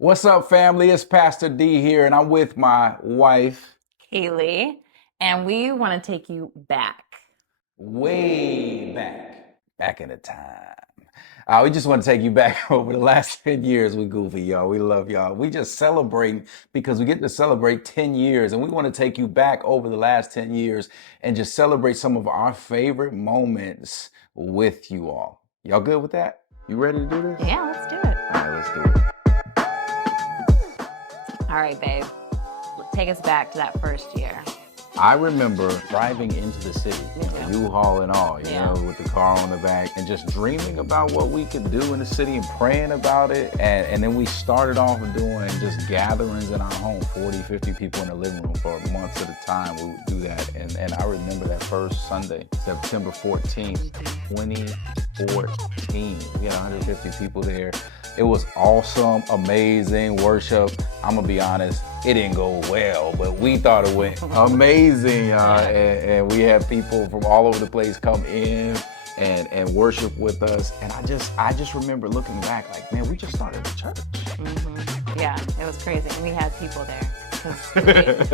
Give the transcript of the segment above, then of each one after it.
What's up, family? It's Pastor D here, and I'm with my wife. Kaley, and we want to take you back. Way back in the time. We just want to take you back over the last 10 years. We goofy, y'all. We love y'all. We just celebrate because we get to celebrate 10 years, and we want to take you back over the last 10 years and just celebrate some of our favorite moments with you all. Y'all good with that? You ready to do this? Yeah, let's do it. All right, let's do it. All right, babe. Take us back to that first year. I remember driving into the city, U-Haul and all, you know, with the car on the back, and just dreaming about what we could do in the city and praying about it. And then we started off doing just gatherings in our home, 40, 50 people in the living room for months at a time. We would do that. And I remember that first Sunday, September 14th, 2014. We had 150 people there. It was awesome, amazing worship. I'm gonna be honest, it didn't go well, but we thought it went amazing. And we had people from all over the place come in and worship with us. And I just remember looking back like, man, we just started a church. Yeah, it was crazy. And we had people there.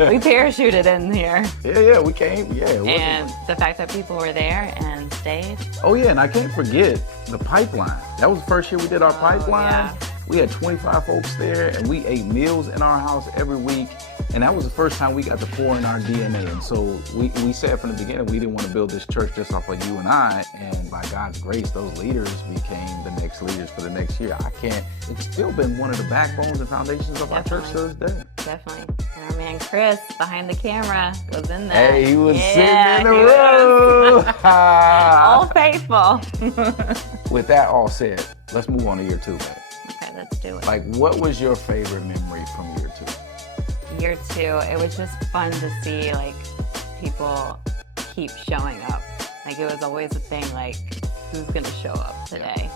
We parachuted in here. Yeah, we came. Yeah. And the fact that people were there and stayed. Oh yeah, and I can't forget the pipeline. That was the first year we did our pipeline. Yeah. We had 25 folks there, and we ate meals in our house every week. And that was the first time we got to pour in our DNA. And so we said from the beginning, we didn't want to build this church just off of you and I. And by God's grace, those leaders became the next leaders for the next year. It's still been one of the backbones and foundations of our church to this day. Definitely. And our man Chris behind the camera was in there. Hey, he was sitting in the room. All faithful. With that all said, let's move on to year 2, man. Okay, let's do it. Like, what was your favorite memory from year 2? Year 2, it was just fun to see like people keep showing up. Like it was always a thing like, who's gonna show up today?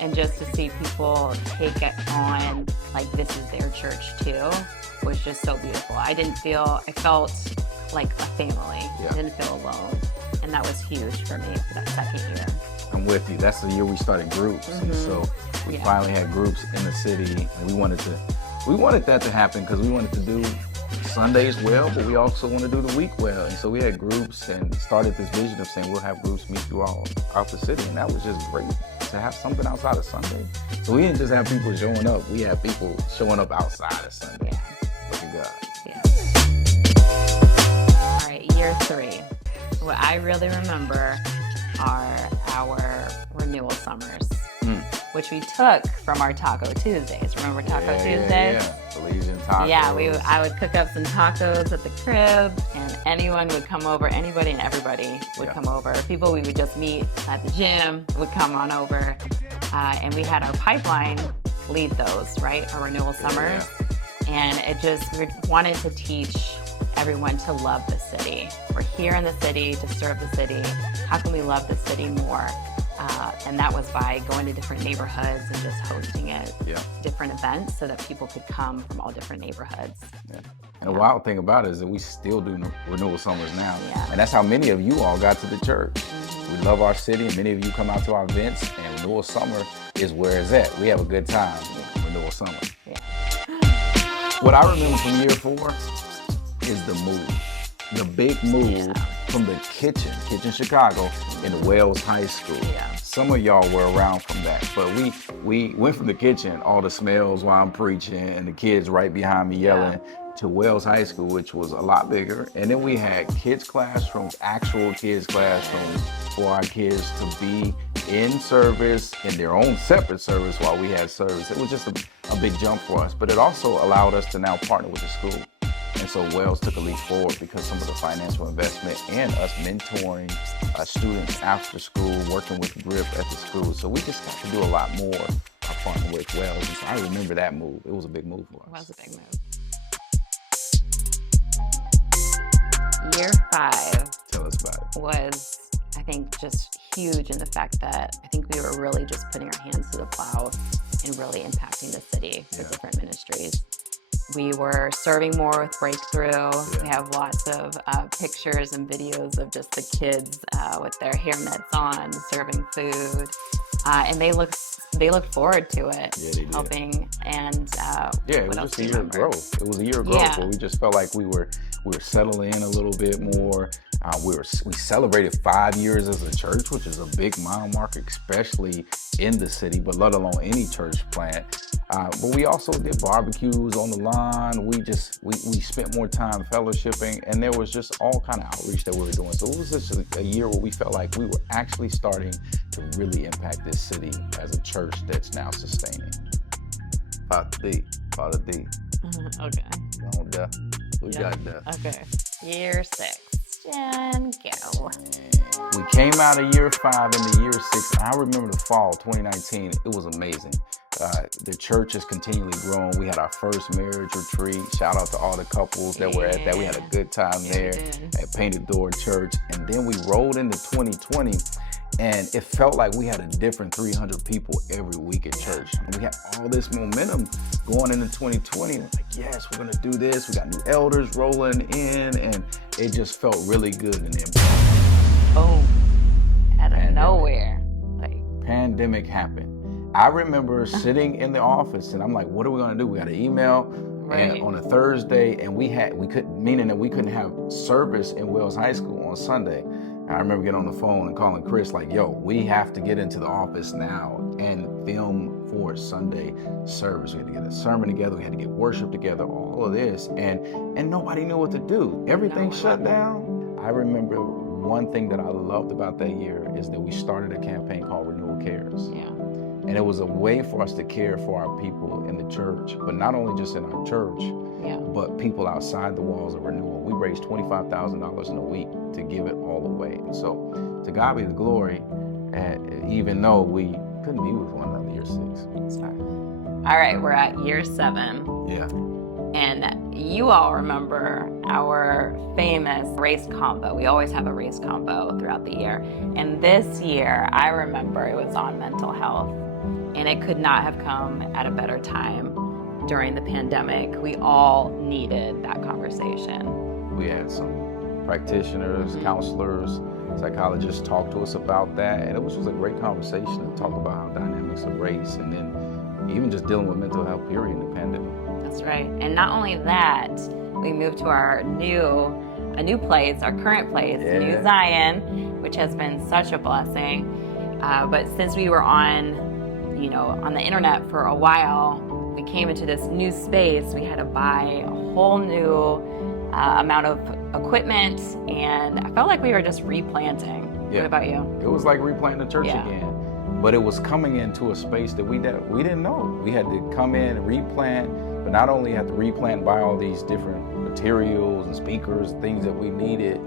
And just to see people take it on like this is their church too was just so beautiful. I felt like a family. I didn't feel alone. And that was huge for me for that second year. I'm with you. That's the year we started groups. And so we finally had groups in the city, and we wanted that to happen because we wanted to do Sundays well, but we also want to do the week well. And so we had groups and started this vision of saying we'll have groups meet you all out the city. And that was just great to have something outside of Sunday. So we didn't just have people showing up. We had people showing up outside of Sunday. Look at God. Yeah. All right, year 3. What I really remember are our renewal summers, which we took from our Taco Tuesdays. Remember Taco Tuesdays? Yeah. Belizean tacos. Yeah, I would cook up some tacos at the crib, and anyone would come over. Anybody and everybody would come over. People we would just meet at the gym would come on over, and we had our pipeline lead those, right? Our renewal summers, and we wanted to teach everyone to love the city. We're here in the city to serve the city. How can we love the city more? And that was by going to different neighborhoods and just hosting different events so that people could come from all different neighborhoods. And the wild thing about it is that we still do renewal summers now. And that's how many of you all got to the church. We love our city, and many of you come out to our events, and renewal summer is where it's at. We have a good time with renewal summer. What I remember from year 4 is the move. The big move from the kitchen Chicago into Wells High School. Some of y'all were around from that, but we went from the kitchen, all the smells while I'm preaching and the kids right behind me yelling, to Wells High School, which was a lot bigger. And then we had kids classrooms, actual kids classrooms for our kids to be in service, in their own separate service while we had service. It was just a big jump for us, but it also allowed us to now partner with the school. And so Wells took a leap forward because some of the financial investment and us mentoring students after school, working with GRIP at the school. So we just got to do a lot more partnering with Wells. And so I remember that move. It was a big move for us. It was a big move. Year 5. Tell us about it. Was, I think, just huge in the fact that I think we were really just putting our hands to the plow and really impacting the city with different ministries. We were serving more with Breakthrough. We have lots of pictures and videos of just the kids with their hairnets on, serving food. and they look forward to it. Yeah, they did. Helping and it was just a year of growth. It was a year of growth where we just felt like we were settling in a little bit more. We celebrated 5 years as a church, which is a big mile marker, especially in the city, but let alone any church plant. But we also did barbecues on the lawn. We spent more time fellowshipping, and there was just all kind of outreach that we were doing. So it was just a year where we felt like we were actually starting to really impact this city as a church that's now sustaining. Father D. Okay. On there. We got that. Okay. Year 6. And go. We came out of year 5 into year 6. I remember the fall 2019. It was amazing. The church has continually grown. We had our first marriage retreat. Shout out to all the couples that were at that. We had a good time there at Painted Door Church. And then we rolled into 2020. And it felt like we had a different 300 people every week at church. And we had all this momentum going into 2020. It was like, yes, we're going to do this. We got new elders rolling in. And it just felt really good. And then boom, out of nowhere. Pandemic happened. I remember sitting in the office and I'm like, what are we going to do? We got an email and on a Thursday, and we couldn't have service in Wells High School on Sunday. I remember getting on the phone and calling Chris like, yo, we have to get into the office now and film for Sunday service. We had to get a sermon together. We had to get worship together, all of this. And nobody knew what to do. Everything shut down. I remember one thing that I loved about that year is that we started a campaign called Renewal Cares. Yeah. And it was a way for us to care for our people in the church, but not only just in our church, but people outside the walls of Renewal. We raised $25,000 in a week to give it all away. And so to God be the glory, even though we couldn't be with one another year 6. Sorry. All right, we're at year 7. Yeah. And you all remember our famous race combo. We always have a race combo throughout the year. And this year, I remember it was on mental health. And it could not have come at a better time during the pandemic. We all needed that conversation. We had some practitioners, counselors, psychologists talk to us about that. And it was just a great conversation to talk about how dynamics of race and then even just dealing with mental health period in the pandemic. That's right. And not only that, we moved to a new place, our current place, New Zion, which has been such a blessing. But since we were on the internet for a while, we came into this new space. We had to buy a whole new amount of equipment, and I felt like we were just replanting. Yeah. What about you? It was like replanting the church again. But it was coming into a space that we didn't know. We had to come in and replant, but not only had to replant and buy all these different materials and speakers, things that we needed,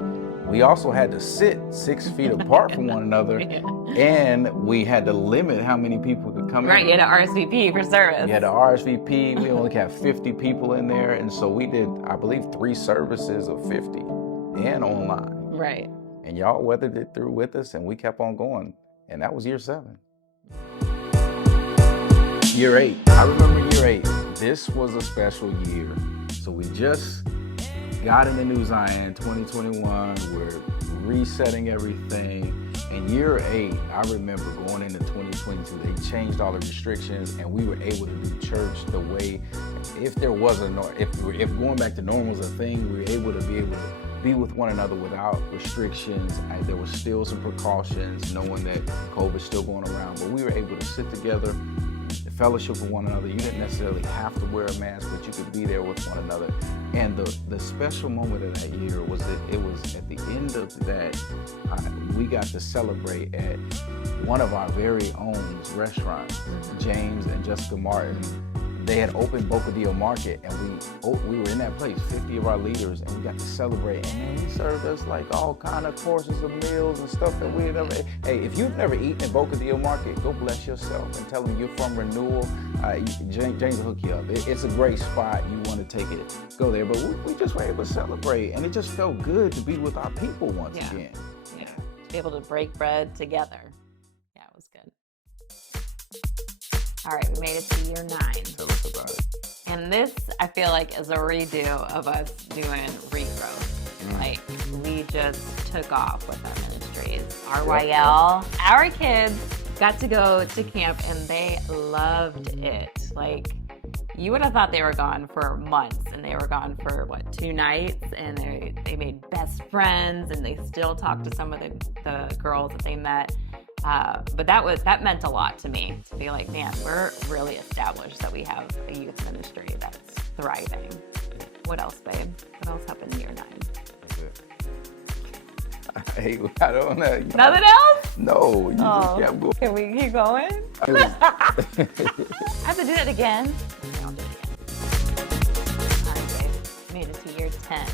we also had to sit 6 feet apart from one another, and we had to limit how many people could come in. Right, you had to RSVP for service. You had to RSVP. We only had 50 people in there, and so we did, I believe, 3 services of 50 and online. Right. And y'all weathered it through with us, and we kept on going, and that was year 7. Year 8. I remember year 8. This was a special year. So we just got into New Zion 2021. We're resetting everything. In year 8, I remember going into 2022, they changed all the restrictions and we were able to do church the way, if going back to normal is a thing, we were able to be with one another without restrictions. There was still some precautions, knowing that COVID's still going around, but we were able to sit together, fellowship with one another. You didn't necessarily have to wear a mask, but you could be there with one another. And the special moment of that year was that it was at the end of that, we got to celebrate at one of our very own restaurants, James and Jessica Martin. They had opened Bocadillo Market, and we were in that place, 50 of our leaders, and we got to celebrate. And man, he served us like all kind of courses of meals and stuff that we had never. Hey, if you've never eaten at Bocadillo Market, go bless yourself and tell them you're from Renewal. James will hook you up. It's a great spot. You want to take it, go there. But we just were able to celebrate, and it just felt good to be with our people once again. Yeah, to be able to break bread together. Yeah, it was good. All right, we made it to year 9. Tell us about it. And this, I feel like, is a redo of us doing regrowth. Like, we just took off with our ministries. RYL, our kids got to go to camp and they loved it. Like, you would have thought they were gone for months, and they were gone for 2 nights, and they made best friends, and they still talk to some of the girls that they met. But that meant a lot to me, to be like, man, we're really established that we have a youth ministry that's thriving. What else, babe? What else happened in year 9? Hey, I don't know. Nothing else? No, you just kept going. Can we keep going? I have to do that again. Okay, I'll do it again. All right, babe. Made it to year 10.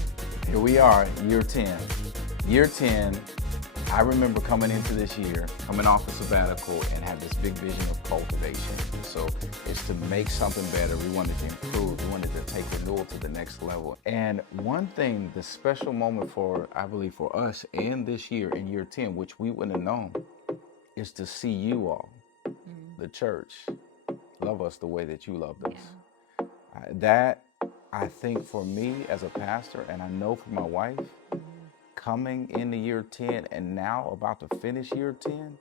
Here we are, year 10. Year 10, I remember coming into this year, coming off a sabbatical, and had this big vision of cultivation. So it's to make something better. We wanted to improve. We wanted to take renewal to the next level. And one thing, the special moment I believe for us in this year, in year 10, which we wouldn't have known, is to see you all, the church, love us the way that you loved us. Yeah. That, I think for me as a pastor, and I know for my wife, coming into year 10 and now about to finish year 10,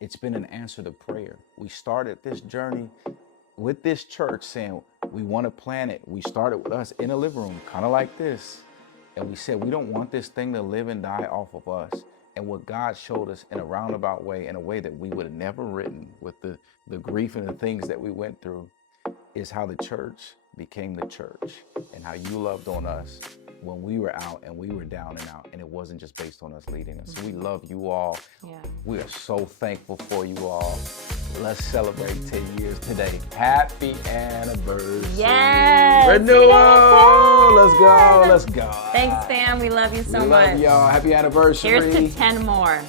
it's been an answer to prayer. We started this journey with this church saying we want to plant it. We started with us in a living room, kind of like this. And we said we don't want this thing to live and die off of us. And what God showed us in a roundabout way, in a way that we would have never written, with the grief and the things that we went through, is how the church became the church, and how you loved on us when we were out and we were down and out, and it wasn't just based on us leading us. So we love you all. Yeah. We are so thankful for you all. Let's celebrate 10 years today. Happy anniversary. Yes. Renewal. Let's go. Let's go. Thanks, fam. We love you so we much. Love y'all. Happy anniversary. Here's to 10 more.